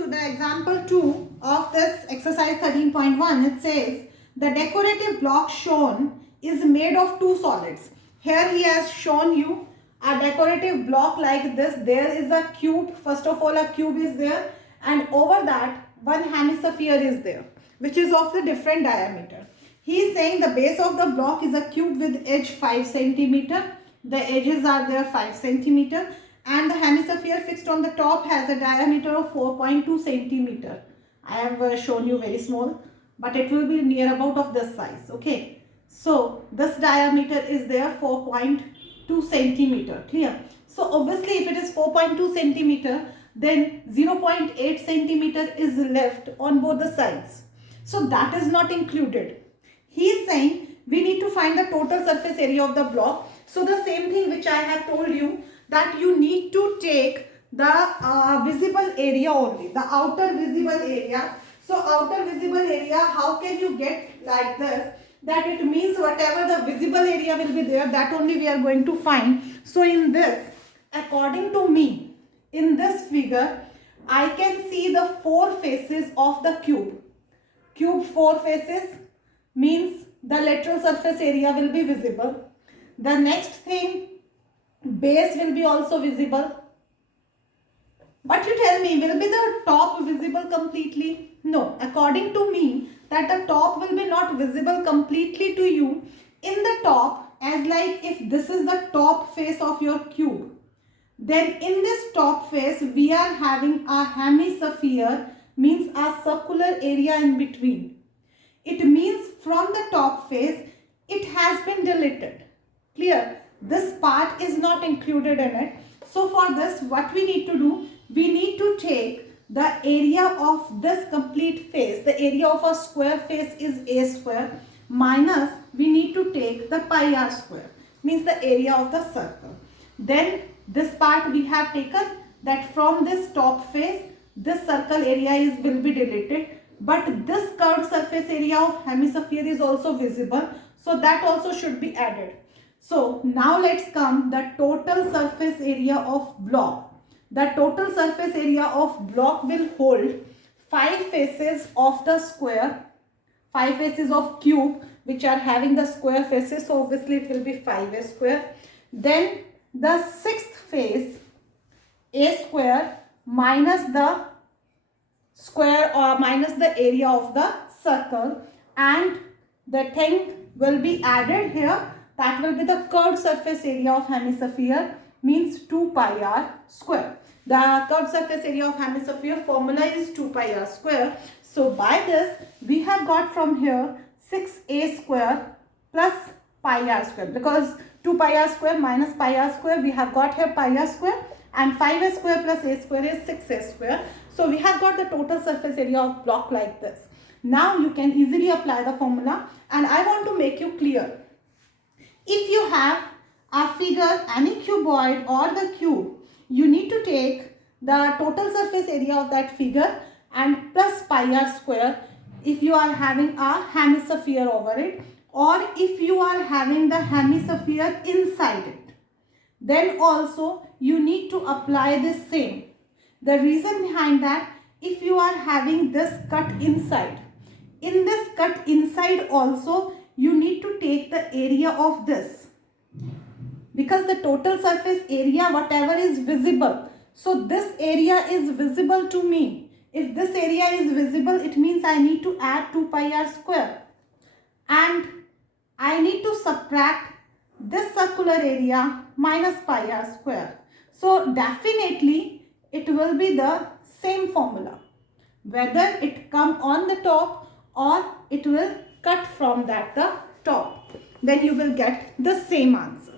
to the example 2 of this exercise 13.1. It says the decorative block shown is made of two solids. Here he has shown you a decorative block like this. There is a cube. First of all, a cube is there, and over that one hemisphere is there, which is of the different diameter. He is saying the base of the block is a cube with edge 5 centimeter. The edges are there 5 centimeter, and the hemisphere fixed on the top has a diameter of 4.2 centimeter. I have shown you very small, but it will be near about of this size. Okay, so this diameter is there 4.2 centimeter. Clear? So obviously if it is 4.2 centimeter, then 0.8 centimeter is left on both the sides. So that is not included. He is saying we need to find the total surface area of the block. So the same thing which I have told you, that you need to take the visible area only, the outer visible area. So outer visible area, how can you get like this? That it means whatever the visible area will be there, that only we are going to find. So in this, according to me, in this figure, I can see the four faces of the cube. Cube four faces means the lateral surface area will be visible. The next thing, base will be also visible. But you tell me, will be the top visible completely? No, according to me, that the top will be not visible completely to you. In the top, as like if this is the top face of your cube, then in this top face we are having a hemisphere, means a circular area in between. It means from the top face it has been deleted. Clear? This part is not included in it. So for this, what we need to do, we need to take the area of this complete face. The area of a square face is a square, minus we need to take the pi r square, means the area of the circle. Then this part we have taken, that from this top face this circle area will be deleted, but this curved surface area of hemisphere is also visible, so that also should be added. So now let's come the total surface area of block. The total surface area of block will hold 5 faces of the square, 5 faces of cube which are having the square faces, so obviously it will be 5a square. Then the sixth face, a square minus the square or minus the area of the circle, and the thing will be added here, that will be the curved surface area of hemisphere, means 2 pi r square. The curved surface area of hemisphere formula is 2 pi r square. So by this we have got from here 6a square plus pi r square, because 2 pi r square minus pi r square, we have got here pi r square, and 5a square plus a square is 6a square. So we have got the total surface area of block like this. Now you can easily apply the formula, and I want to make you clear. If you have a figure, any cuboid or the cube, you need to take the total surface area of that figure and plus pi r square if you are having a hemisphere over it, or if you are having the hemisphere inside it. Then also you need to apply this same. The reason behind that, if you are having this cut inside, in this cut inside also you need to take the area of this, because the total surface area whatever is visible, so this area is visible to me. If this area is visible, it means I need to add 2 pi r square, and I need to subtract this circular area minus pi r square. So definitely it will be the same formula, whether it come on the top or it will cut from that the top, then you will get the same answer.